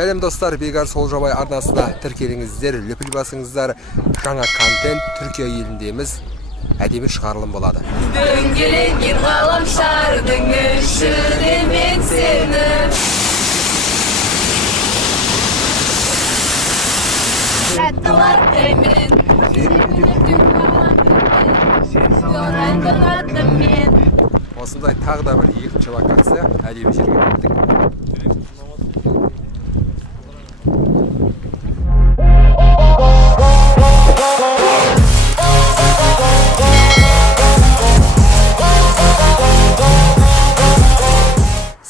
Сәлем достар, Бегар Солжабай арнасына тіркеліңіздер, лүпіл басыңыздар. Жаңа контент Түркия еліндеміз, әдемі шығарылым болады. Дөңгеленген ғаламшардың ішінде мен сені Әттілаттымен Сен мен Осындай тағы да бір екінші локация, әдемі жерге келдік.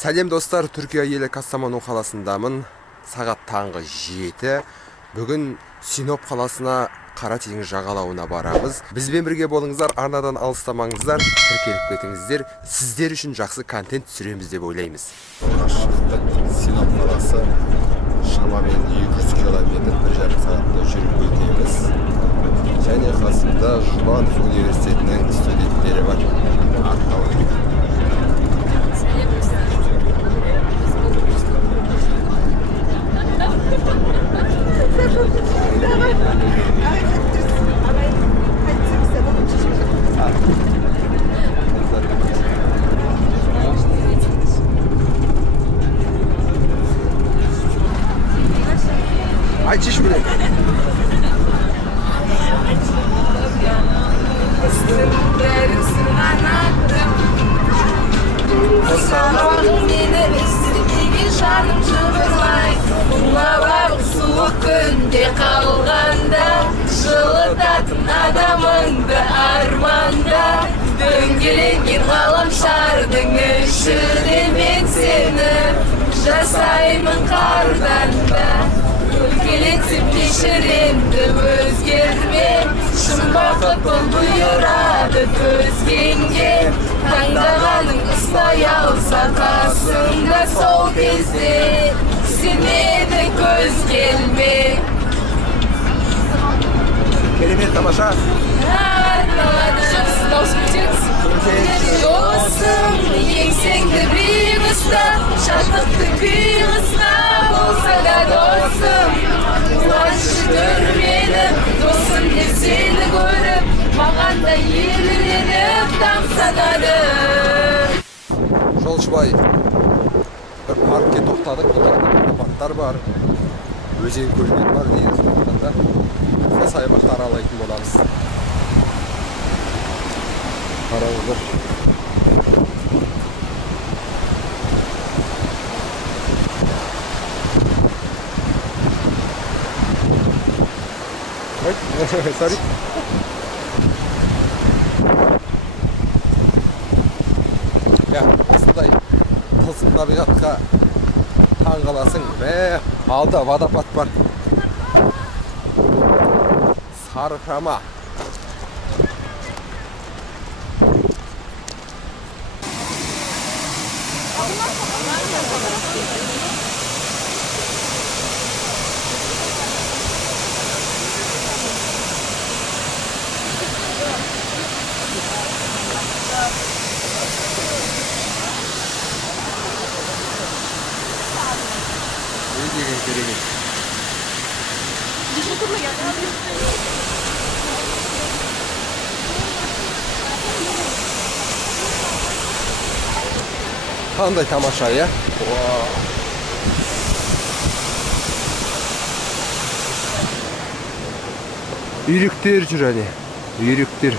Сәлем достар, Түркия елі Кастамону қаласындамын. Сағат таңғы 7. Бүгін Синоп қаласына Қара теңіз жағалауына барамыз. Бізбен бірге болыңыздар, арнадан алыстамаңыздар, тіркеліп кетіңіздер. Сіздер үшін жақсы контент түсіреміз деп ойлаймыз. Синоп қаласы шамамен 200 километр, 1,5 сағатта жүріп өтеміз. Және қасында Жұбанов университетінің студенттері бар. Ayçiş bile. Sabahın beni üstündeki şarkım çıvırlay Bunlar soğuk günde kalganda Жылытатын адамыңды арманда Дөңгеленген ғаламшардың ішінде мен сені Жасаймын қардан да Өлкелетіп кешіремді өзгерме Шын бақыт бұл бұйырады көзгенге Таңдағаның ұстай алса қасыңда сол кезде Сенеді көз келме Керемет тамаша. Досым, еңсеңді биік ұста Шаттықты күй қысқа болса да досым Қуанышы көрмедім, досым деп сені көріп Маған да еліреніп тамсанады Жолшыбай, бір паркке тоқтадық, бұл жақта апаттар бар, өзен көлдер бар деген сондықтан да сол саябақты аралайтын боламыз. Қараңыздар. Sorry. Ya, осындай тылсым табиғатқа таң қаласың. Алда водопад бар. Сарықрама. Қандай тамаша, я? Үйректер жүр әне, үйректер.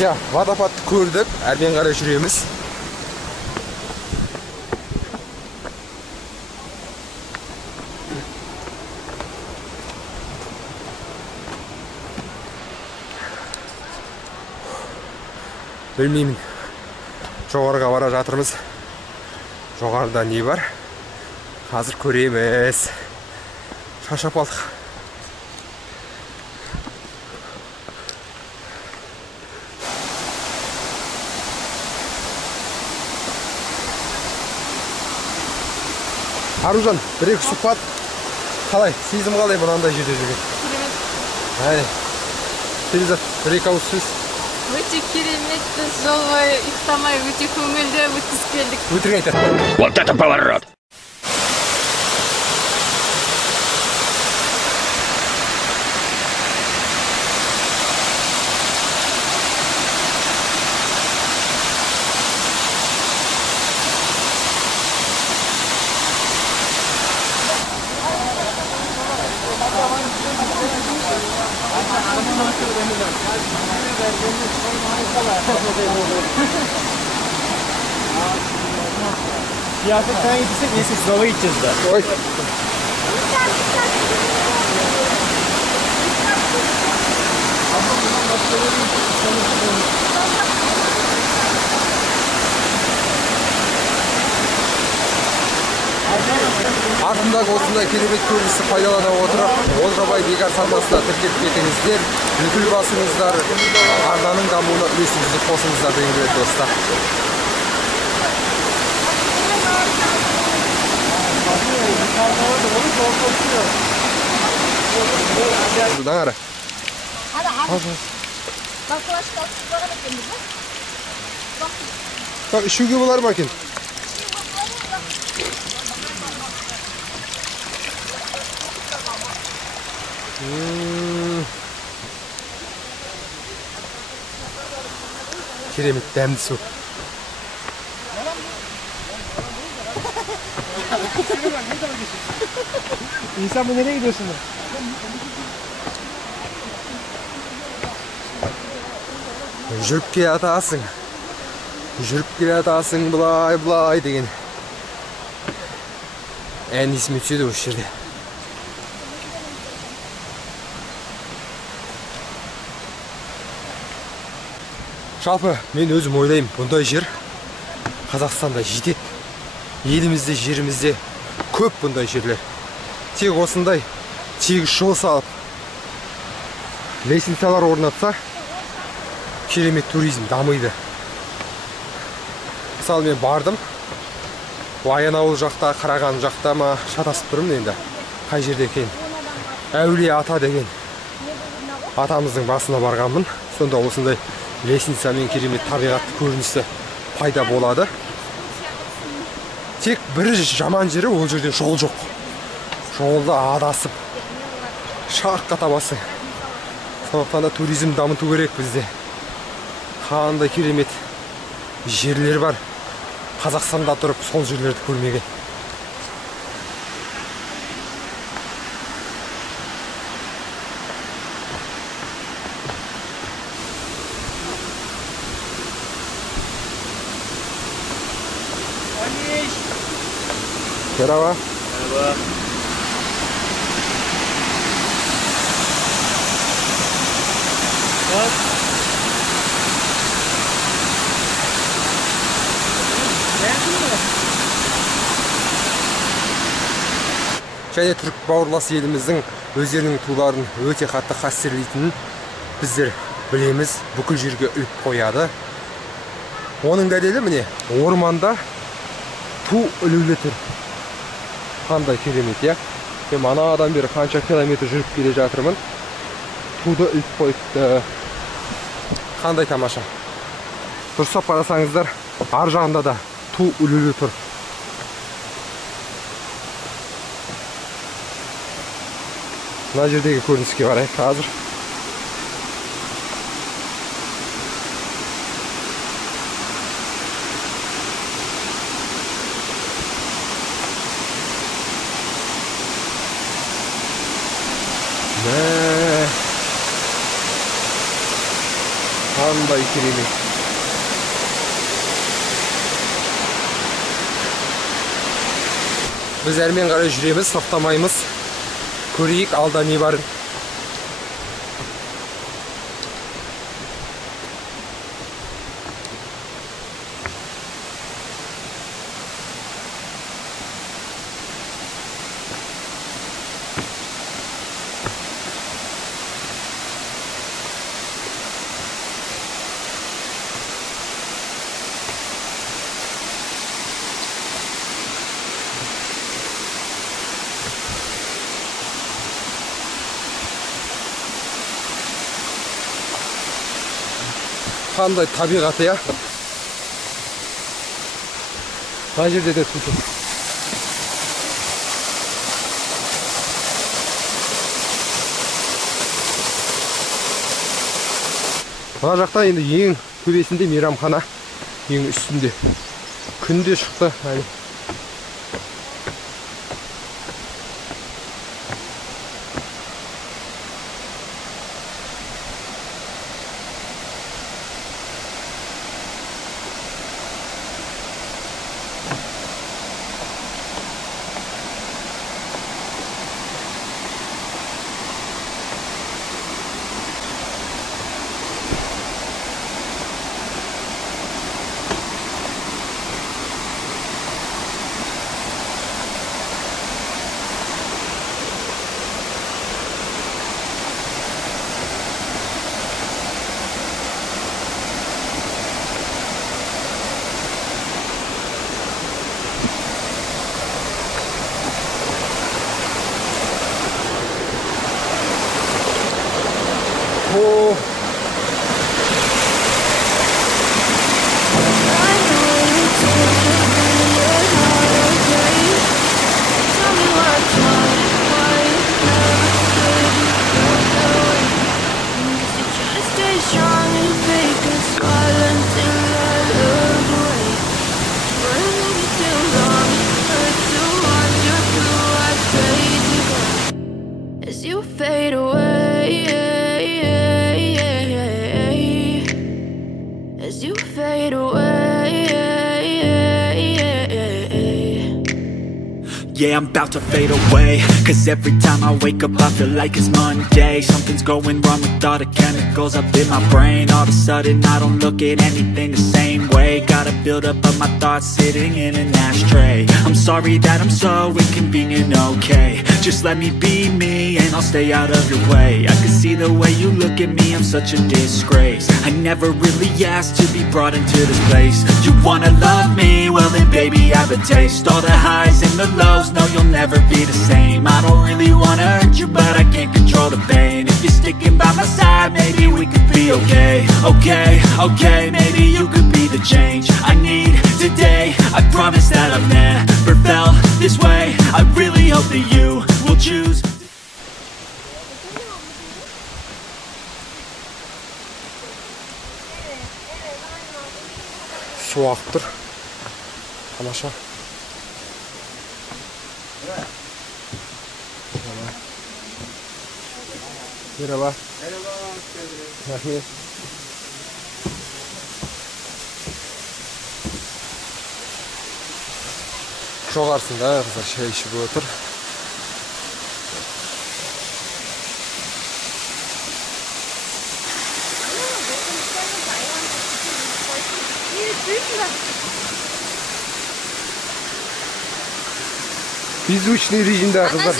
Ya, водопадты көрдік, әрмен қарай жүреміз. Білмеймін. Жоғарыға бара жатырмыз. Жоғарыда не бар? Қазір көреміз. Шаршап алдық. Аружан, бір-екі сұхбат. Қалай? Сезім қалай мынандай жерде жүрген? Керемет. Әне. Перизат, бір-екі ауыз сөз. Өте керемет, біз жол бойы ұйықтамай өте көңілді өткізіп келдік. Өтірік айтады. Вот это поворот! Kıyafetten gitsek neyse sınava gideceğiz de. Oy. Артындағы осындай керемет көріністі пайдалана отырып, Олжабай Бекар сарнасына тіркеліп кетіңіздер, бүкіл басыңыздар, арнаның дамуына үлесіңізді қосыңыздар деген келеді достар. Buradan ara. Bak şu gibi var bakın. Kiremit demli su. İnsan bu nereye gidiyorsun? Жүріп келе атасың. Жүріп келе атасың былай деген. Ән есіме түседі осы жерде. Жалпы мен өзім ойлаймын, бұндай жер Қазақстанда жетеді. Елімізде, жерімізде көп бұндай жерлер. Тек осындай тегіс жол салып, лесенцалар орнатса, керемет туризм дамиды. Мысалы мен бардым, Баянауыл жақта, Қараған жақта ма шатасып тұрмын енді. Қай жерде екен? Әулие ата деген атамыздың басына барғанмын. Сонда осындай лесенцамен керемет табиғатты көрінісі пайда болады. Тек бір жаман жері, ол жерде жол жоқ. Жолда адасып, шаққа табасың. Сондықтан да туризм дамыту керек бізде. Қандай керемет жерлер бар. Қазақстанда тұрып сол жерлерді көрмеген. Merhaba. Merhaba. Bak. Beğendin mi? Және түрік бауырлас еліміздің өздерінің туларын өте қатты қастерлейтінін біздер білеміз, бүкіл жерге іліп қояды. Оның дәлелі міне, орманда ту ілулі тұр. Қандай керемет, я? Мен анадан бері қанша километр жүріп келе жатырмын. Туды іліп қойыпты. Қандай тамаша. Дұрыстап қарасаңыздар, ар жағында да ту ілулі тұр. Мына жердегі көрініске барайық қазір. Қандай керемет. Біз әрмен қарай жүреміз, тоқтамаймыз. Көрейік алда не барын. Қандай табиғаты, я? Мына жерде де су жоқ. Мына жақта енді ең төбесінде мейрамхана, ең үстінде. Күнде шықты. Yeah, I'm about to fade away, cause every time I wake up I feel like it's Monday. Something's going wrong with all the chemicals up in my brain. All of a sudden I don't look at anything the same way. Got a build up of my thoughts sitting in an ashtray. I'm sorry that I'm so inconvenient, okay. Just let me be me and I'll stay out of your way. I can see the way you look at me, I'm such a disgrace. I never really asked to be brought into this place. You wanna love me? Well then baby have a taste. All the highs and the lows, no you'll never be the same. I don't really wanna hurt you but I can't control the pain. If you're sticking by my side maybe we could be okay. Okay, maybe you could be the change I need today. I promise that I've never felt this way. I really hope that you will choose. Su ағып тұр. Тамаша. Merhaba. Merhaba. Rahmet. Жоғарысында қыздар шай ішіп отыр. Беззвучный режимде қыздар.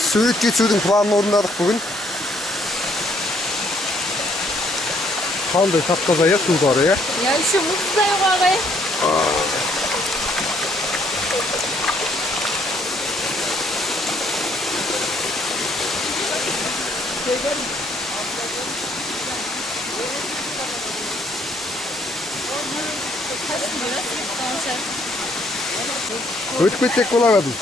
Суретке түсудің планын орындадық бүгін. Қандай тап-таза я су бар я? Я еще мұздай ағай. Өтіп кетсек болады.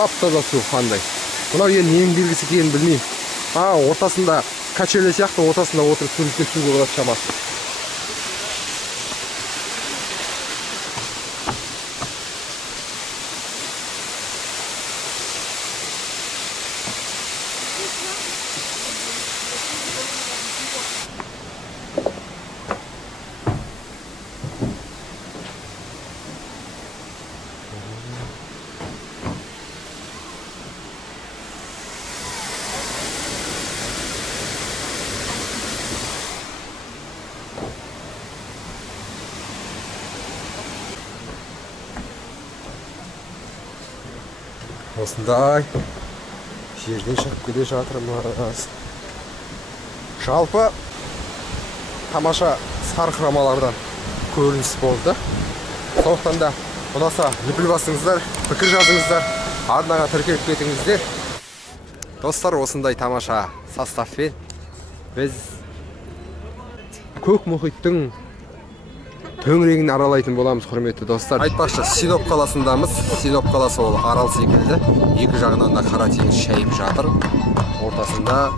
Тап-таза су қандай. Мынау енді нең белгісі екенін білмеймін. Ортасында качеля сияқты ортасында отырып суретке түсуге болады шамасы. Осындай жерден шығып келе жатырмыз. Жалпы тамаша сарқырамалардан көрініс болды. Сондықтан да ұнаса лүпіл басыңыздар, пікір жазыңыздар, арнаға тіркеліп кетіңіздер. Достар, осындай тамаша составпен біз көк мұхиттың төңірегін аралайтын боламыз, құрметті достар. Айтпақшы, Синоп қаласындамыз. Синоп қаласы ол арал секілді. Екі жағынан да қара теңіз шайып жатыр. Ортасында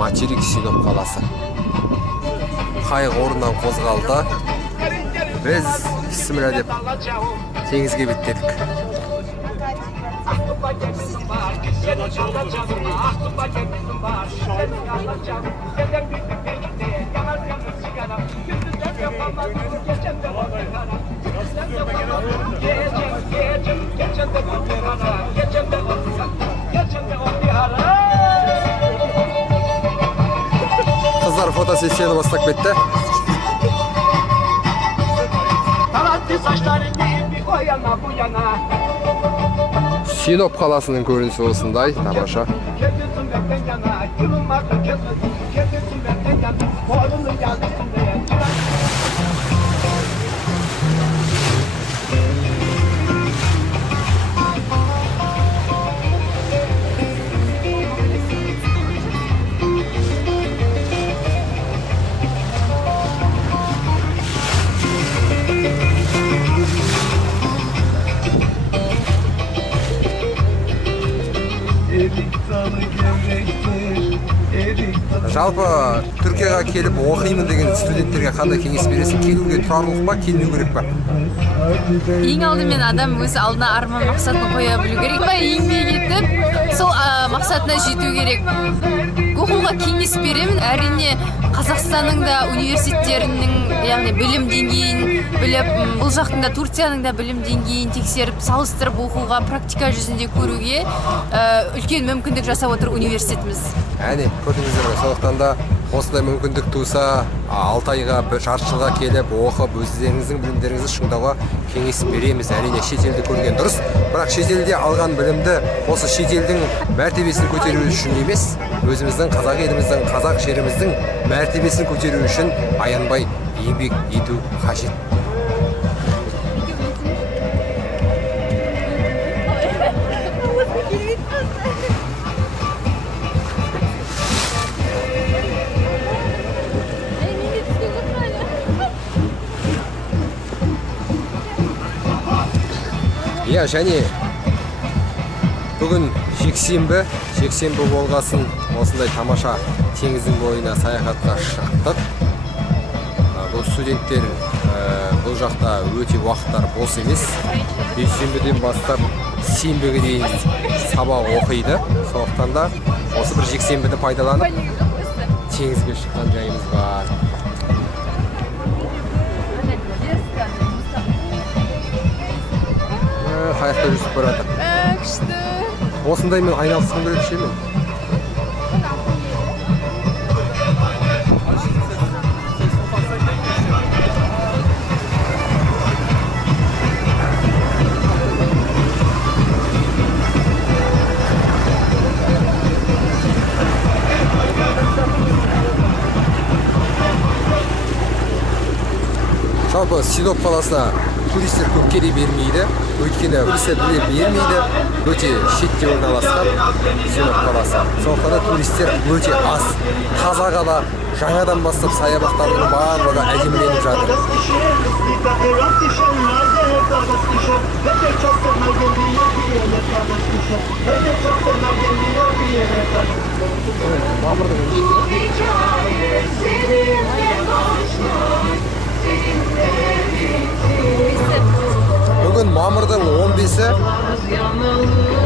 материк Синоп қаласы. Қайық орнынан қозғалды. Біз бісміллә деп теңізге беттедік. Қыздар фотосессияны бастап кетті. Синоп қаласының көрінісі осындай, тамаша. Жалпы Түркияға келіп оқимын деген студенттерге қандай кеңес бересің? Келуге тұрарлық па, келмеу керек па? Ең алдымен адам өз алдына арман мақсатын қоя білу керек па, еңбек етіп, сол мақсатына жету керек. Оқуға кеңес беремін. Әрине, Қазақстанның да университеттерінің, яғни білім деңгейін біліп, бұл жақтың да Турцияның да білім деңгейін тексеріп, салыстырып оқуға, практика жүзінде көруге үлкен мүмкіндік жасап отыр университетіміз. Әне, көрдіңіздер ғой, сондықтан да осындай мүмкіндік туса, 6 айға, жарты жылға келіп, оқып, өздеріңіздің білімдеріңізді шыңдауға кеңес береміз. Әрине, шетелді көрген дұрыс, бірақ шетелде алған білімді осы шетелдің мәртебесін көтеру үшін емес, өзіміздің қазақ еліміздің, қазақ жеріміздің мәртебесін көтеру үшін аянбай еңбек ету қажет. Иә, және бүгін жексенбі болғасын осындай тамаша теңіздің бойына саяхатқа шықтық. Бұл студенттер бұл жақта өте уақыттар бос емес. Дүйсенбіден бастап сенбіге дейін сабақ оқиды. Сондықтан да осы бір жексенбіні пайдаланып теңізге шыққан жайымыз бар. Қайықта жүзіп барады. Күшті. Осындай мен айналысқым келеді ше мен. Жалпы Синоп қаласына туристер көп келе бермейді, өйткені туристер бермейді, өте шетте орналасқан Синоп қаласы. Сондықтан да туристер өте аз. Таза қала жаңадан бастап саябақтардың барлығы әдеміленіп жатыр. Бүгін мамырдың 15-і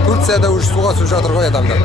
Турцияда уже суға түсіп жатыр ғой адамдар.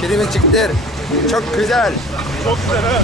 Keremetçikler. Çok güzel. Çok güzel ha.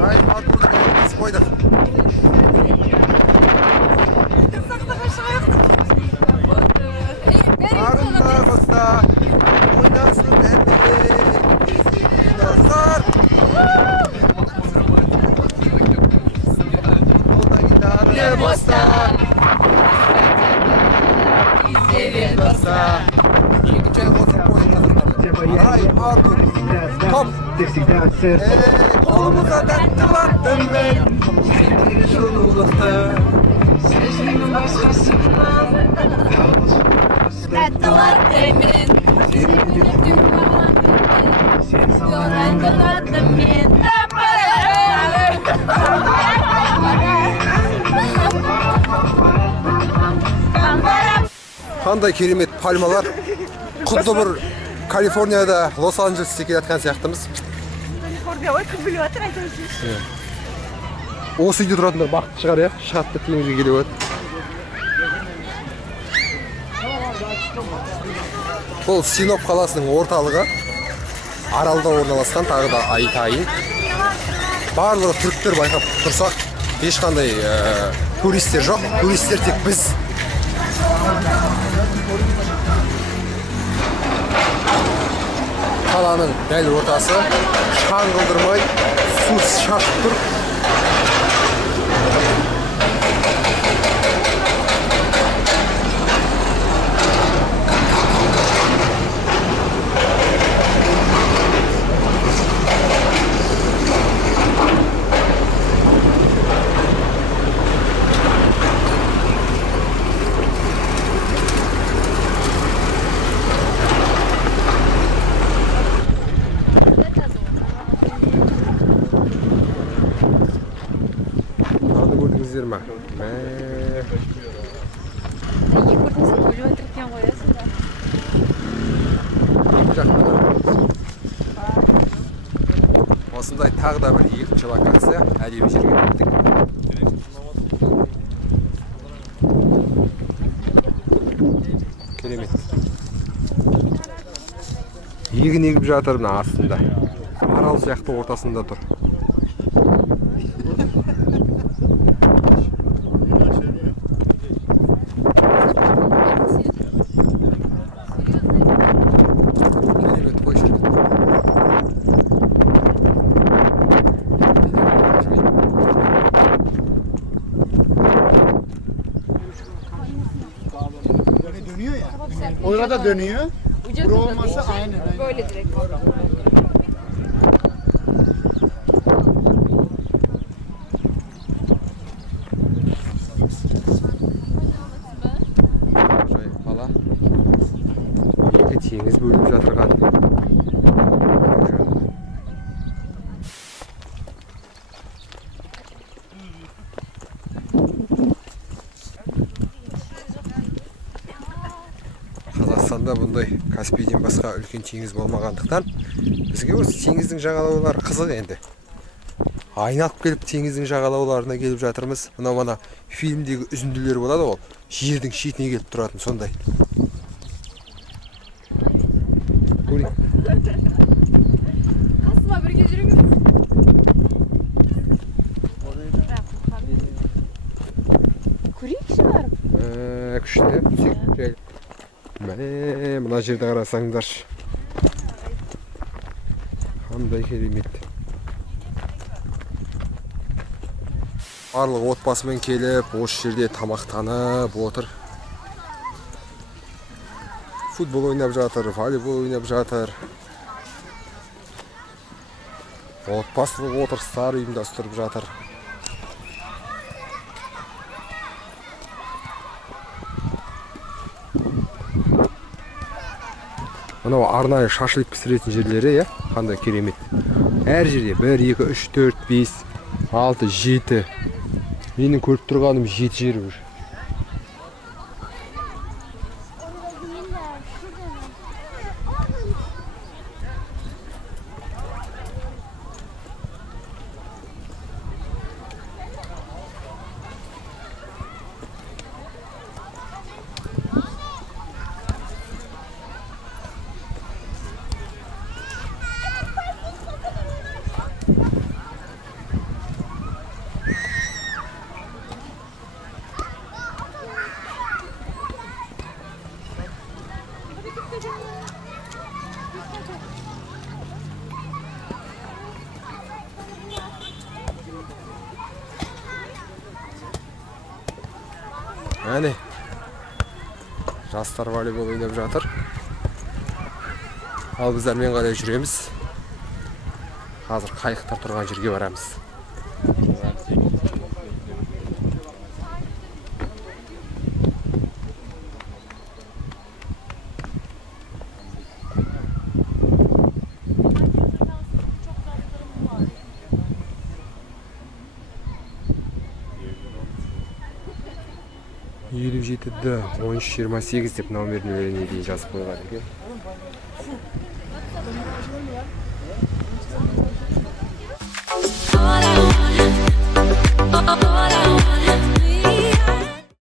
Hayır, atmadık. Biz koyduk. Arınlar basta. Oynasın elleri. Dostlar. Yolda gider basta. Basta. Geçen oturup oynadık. Hayır, Artur. Top. Kolumuza tatlılattım ben. Şunulukta. Sözünün başkasından tatlılattım ben. Yorandılattım ben. Qanday keremet palmalar. Xuddi bir Kaliforniyada, Los Angeles'ta kelayotgan siyaqtimiz. Осы үйде тұратындар бақытты шығар, иә? Шатты теңізге келіп өт. Бұл Синоп қаласының орталығы. Аралда орналасқан, тағы да айтайын. Барлығы түріктер байқап тұрсақ, ешқандай туристер жоқ. Туристер тек біз. Қаланың дәл ортасы, шаң қылдырмай, су шашып тұр. Ма? Осындай тағы да бір екінші локация, әдемі жерге кеттік. Керемет. Егін егіп жатыр мына астында. Арал сияқты ортасында тұр. Orada dönüyor. Bura olmasa aynen. Böyle direkt. Qala. Tеңіз бөліп жатырған. Қазақстанда бұндай Каспийден басқа үлкен теңіз болмағандықтан бізге осы теңіздің жағалаулары қызық енді. Айналып келіп теңіздің жағалауларына келіп жатырмыз. Мына фильмдегі үзінділер болады ғой, жердің шетіне келіп тұратын сондай. Қасыма бірге жүріңіз. Көрейікші барып. Күшті. Мына жерді қарасаңдаршы. Қандай керемет. Барлық отбасымен келіп, осы жерде тамақтанып отыр. Футбол ойнап жатыр, волейбол ойнап жатыр. Отбасылық отырыстар ұйымдастырып жатыр. Мынау арнайы шашлык пісіретін жерлері, иә? Қандай керемет. Әр жерде 1, 2, 3, 4, 5, 6, 7. Менің көріп тұрғаным 7 жері бар. Әне, жастар волейбол ойнап жатыр. Ал біздер мен қарай жүреміз. Қазір қайықтар тұрған жерге барамыз. Елу жетіді 13-28 деп номерлеріне дейін жазып қойған екен.